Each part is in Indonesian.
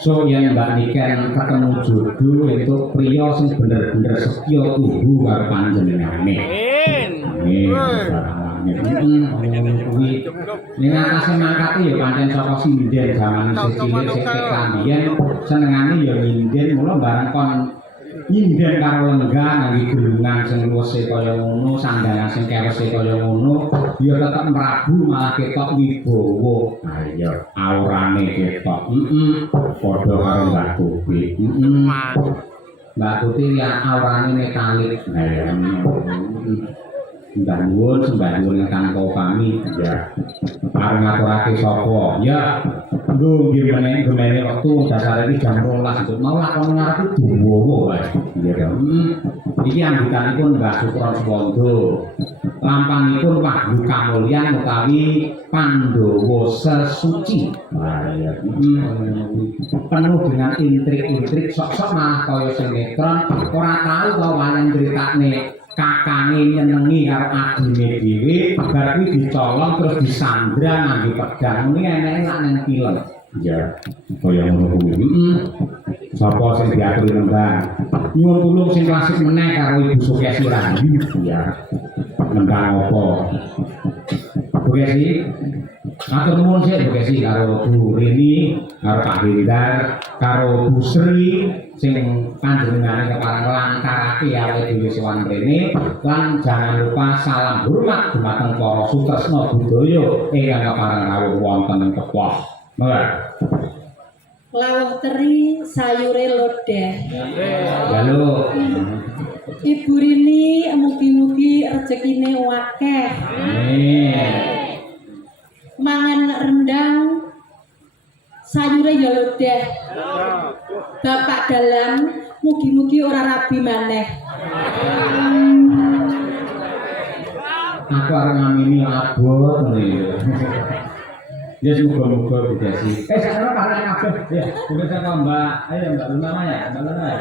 So yang Mbak Niken ketemu jodoh itu pria sing bener-bener setya tuhu karo panjenengane. Amin. Kuwi ning atase mangkate ya pancen saka sinden jaman isih cilik sing kekambiyen senengane ya nyinden mula bareng kon nyinden karo lenggah ngangge gelungan sing luwese kaya ngono, sandangan sing kewese kaya ngono, ya tetep mrabu malah ketok wibawa. Ha iya, aurane ketok. Padha karo Mbak Tuti. Mbak Tuti ya aurane metalik. Nah ya. Mbah nuwun sembah nuwun ingkang kami ya. Arep ngaturake sapa? Ya. Nggo nggih meneh wektu dasare iki jam 12 mau lakon ngarep dawa wae. Iya to. Iki anggitanipun Mbah Sukron Suwondo. Lampangipun Wahyu Kamulyan utawi Pandhawa Sesuci. Wah ya. Penuh dengan intrik-intrik sok-sok malah kaya sinetron ora tahu kok wayang critakne kakange nyenengi karo adine dhewe bar kuwi dicolong terus disandra nganggo pedang kuwi eneke lak nang film. Ya, kaya ngono kuwi. Sapa sing diaturi nembang? Nyuwun tulung sing klasik meneh karo Ibu Sukesi Rahayu. Ya. Nembang apa? Bu Kesi. Matur nuwun sik Bu Kesi karo Bu Rini, karo Pak Hindar, karo Bu Sri sing panjenengane kepareng langkarake awake dhewe sowan mrene lan jangan lupa salam hormat dumateng para sutresna budaya ingkang kepareng rawuh wonten ing Kepoh. Monggo. Lawuh teri sayure lodeh. Halo. Ibu Rini mugi-mugi rezekine akeh. Amin. Mangan rendang sayure ya lodeh. Bapak dalam mugi-mugi ora rabi maneh. Aku arep ngamini abot ngene ya. Ya semoga-moga dikasih. Sekarang kalian kabeh ya. Bukan sama Mbak. Ayo Mbak Luna ya. Mbak Luna ya.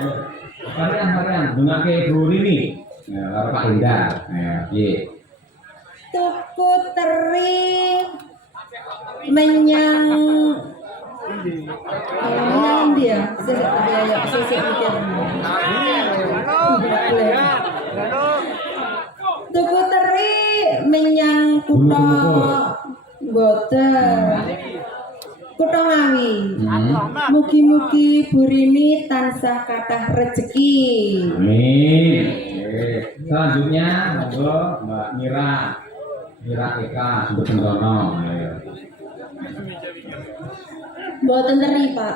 Kalian dongake Bu Rini. Ya, karo Pak Indar. Ya, piye? Tuku teri menyang dia. Sesek mikir. Tuku teri menyang kutha Boten. Kutha Ngawi. Mugi-mugi Burini tansah kathah rezeki. Amin. Oke. Selanjutnya monggo Mbak Mira. Mira Eka Sumber Sentono. Ayo. Boten teri, Pak.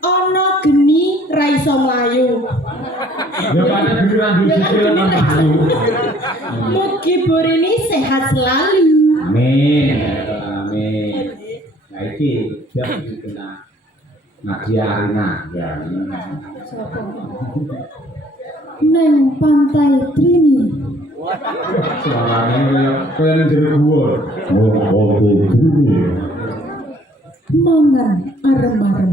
Ana geni ra iso mlayu. Ya pancen biruan dicicil nang payu. Mugi Burini sehat selalu. Amin. Amin. Nah iki siap dikena ngaji arina ya. Neng pantai Trini. Suaranya koyo ning jero gua. Oh, Trini. Mangan arem-arem.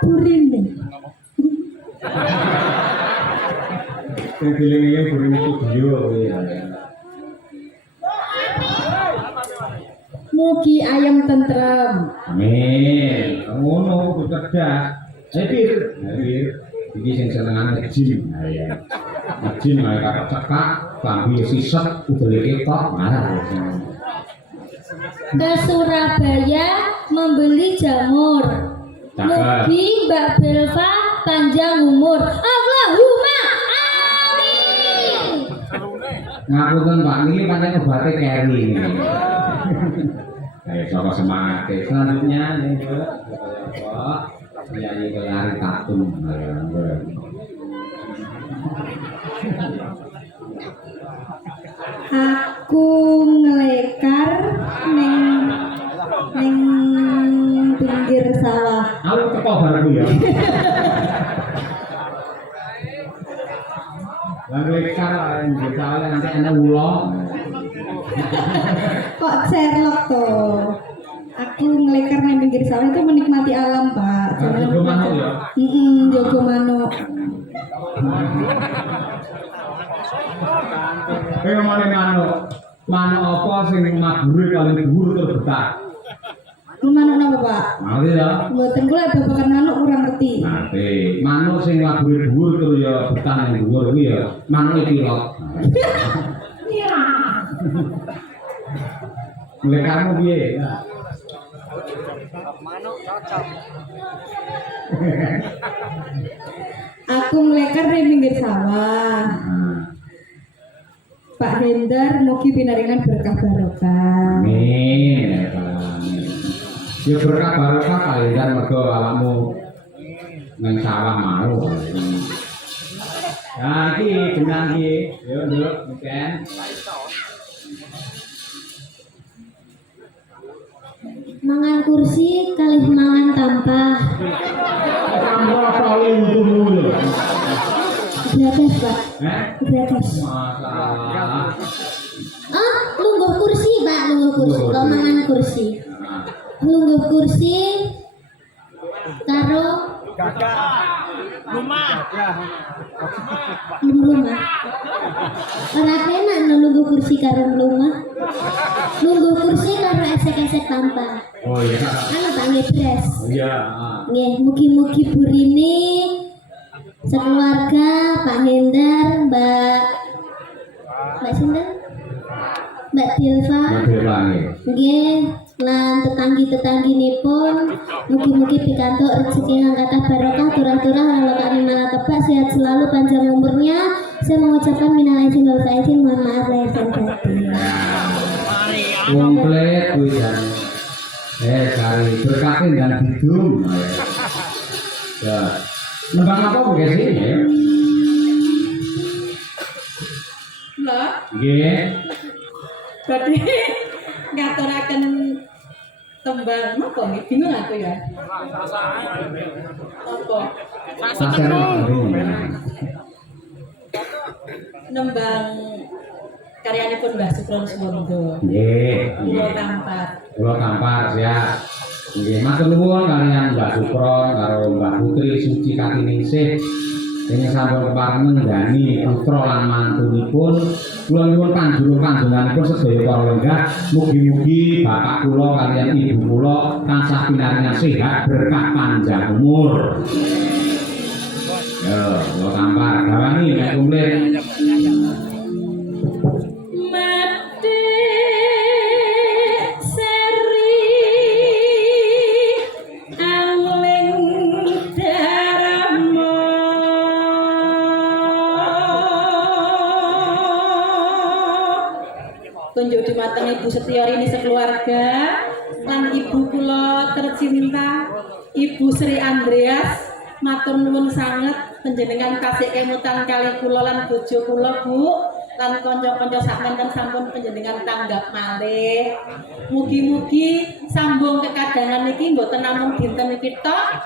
Burini. Sing dilingi Burini studio ya. Mugi ayam tentrem. Amin. Ngono kudu cerdas. Pir. Iki sing senengane ngejim. Nah ya. Ngejim ae karo cekak, klambi siset, udele ketok, marah. Ke Surabaya membeli jamur. Cakep. Mugi Mbak Belva panjang umur. Allahumma amin. Ngapunten Pak, niki pancen obate keri ini. Ayo coba semangat. Selanjutnya nih Pak. Nyanyi kelari tatum. Aku ngelekar neng pinggir sawah. Aku teko barengku ya. Lalu lekar soalnya nanti ana ulo. Kok Sherlock tuh? Aku ngelekar neng pinggir sawah itu menikmati alam, Pak. Jogo manuk ya. Jogo manuk. Kowe ngomongin manuk. Manuk apa sing mabure paling dhuwur tur betah? Manuk napa, Pak? Ngerti ya? Mboten kula babagan manuk kurang ngerti. Ngerti. Manuk sing mabure dhuwur tur ya betah ning dhuwur kuwi ya manuke pilot. Mulai kamu piye? Manuk cocok. Aku ngelekar neng pinggir sawah. Pak Hendar mugi pinaringan berkah barokah. Amin. Ya berkah barokah kalian mergo awakmu nang sawah mau. Nah iki jenang iki, yo nduk, mungkin. Mangan kursi kalih mangan tampah. Kamu paling dulu. Gratis, Pak. Gratis. Masalah. Lungguh kursi, Pak, lungguh kursi. Kalau mangan kursi. Lungguh kursi karo Rumah. Ya. lumah. Ora enak no lungguh kursi karo lumah. Lungguh kursi karo esek-esek tampah. Oh iya. Anu tak ngedres. Iya. Nggih, mugi-mugi Burini sekeluarga Pak Hendar, Mbak sinten? Mbak Dilva. Nggih, lan tetanggi-tetangginipun mugi-mugi pikantuk rezeki kang kathah barokah, turah-turah lalokane malah tebak, sehat selalu, panjang umurnya. Saya mengucapkan minal aidin wal faizin, mohon maaf lahir dan batin. Komplit kuwi jan. Kali berkatin dan hidung. Ya. Nembang apa bukan sih? Lah, Nggih. badhe ngaturaken tembang napa nggih bingung aku ya. Apa? Sasen. nembang karyanipun Mbah Sukron Suwondo. Nggih, Kula tampar. kula tampar siap. Nggih, matur nuwun kalian Mbak Sukron karo Mbak Putri Suci Katiningsih. Ini sampun keparengan nggani putra lan mantunipun. Kula nyuwun panjurung panjenenganipun sedaya para lenggah. Mugi-mugi bapak kula kaliyan ibu kula tansah pinaringan sehat berkah panjang umur. Yo, kula tampar gawani nek kumplit. Tunjuk dumateng Ibu Setiorini sekeluarga lan ibu kula tercinta Ibu Sri Andreas, matur nuwun sanget panjenengan kasih kemutan kali kula lan bojo kula Bu lan kanca-kanca sakmenten sampun panjenengan tanggap malih. Mugi-mugi sambung kekadangan niki mboten namung dinten iki tok.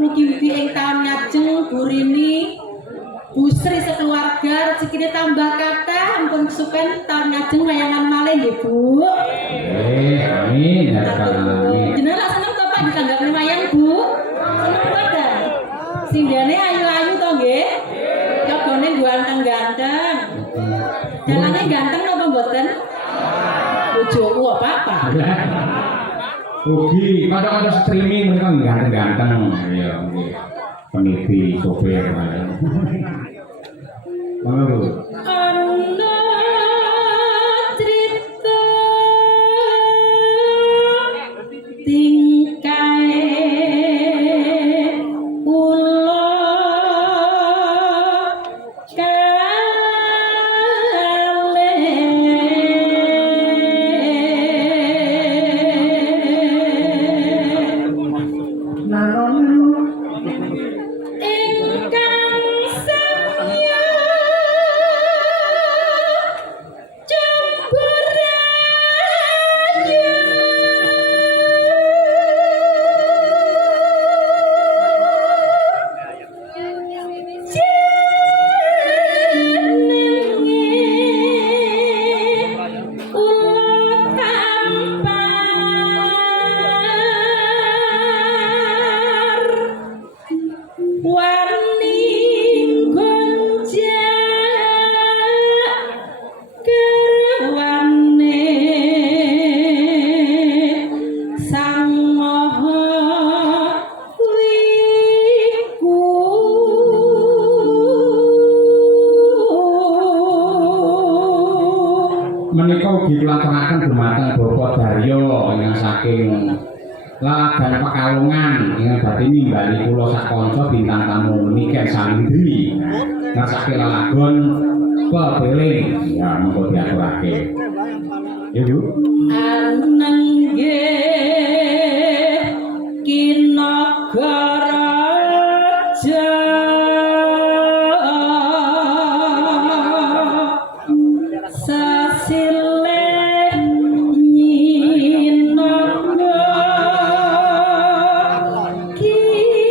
Mugi-mugi ing taun ngajeng Burini Bu Sri sekeluarga rezekine tambah kathah ampun kesupen taun ngajeng layangan malih nggih Bu. Amin ya rabbal alamin. Jenengan lak seneng to Pak ditanggapne wayang Bu? Seneng banget. Singgane ayu-ayu to nggih? Yogane ganteng-ganteng. Dalane ganteng napa mboten? Bojoku apa-apa. Ugi kadang-kadang streaming mereka ganteng-ganteng. Iya, nggih. Peniti sopir. Monggo Bu. Ana crita tingkae kula menika ugi kulaturaken dumateng Bapak Daryo ingkang saking Laladan Pekalongan ingkang badhe nimbali kula sak kanca bintang tamu Niken Salindri ngrasake lelagon Pebeling. Ya monggo diaturake. Yuk. Anangge kinagaraja sasileh nyinaga kirni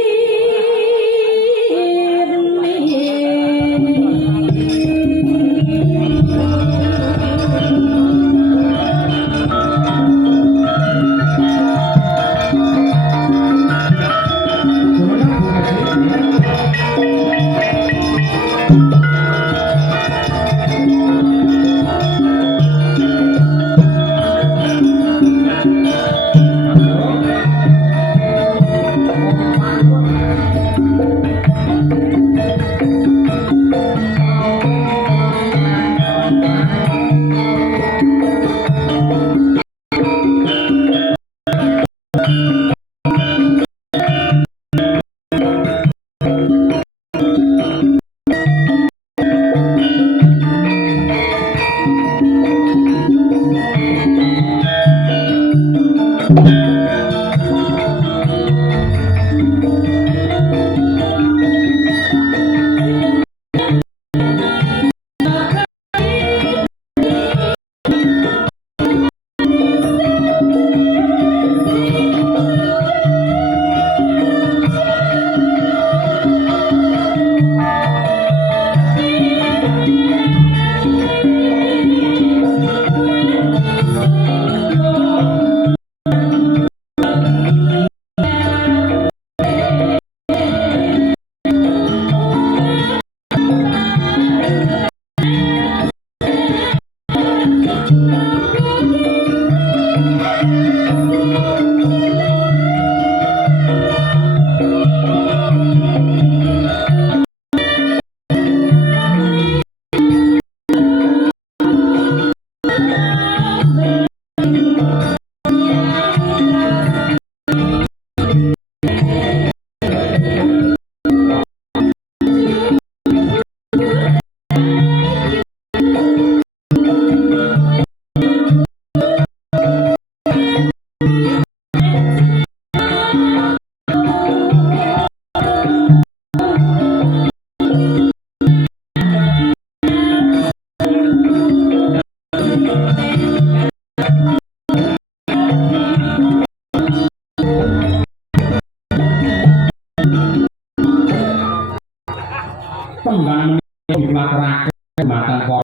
tembang dipelakurake matan kok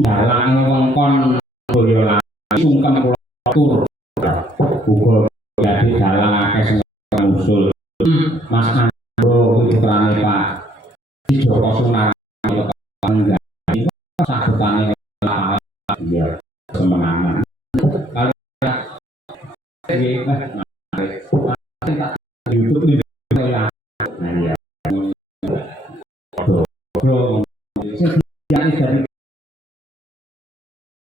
dalang wengkon Boyolali sungkem kula tur uga jadi dalang akeh sing usul Mas Andro putrane Pak Joko Sunar enggak itu sabutane ya semenangan kalau tak YouTube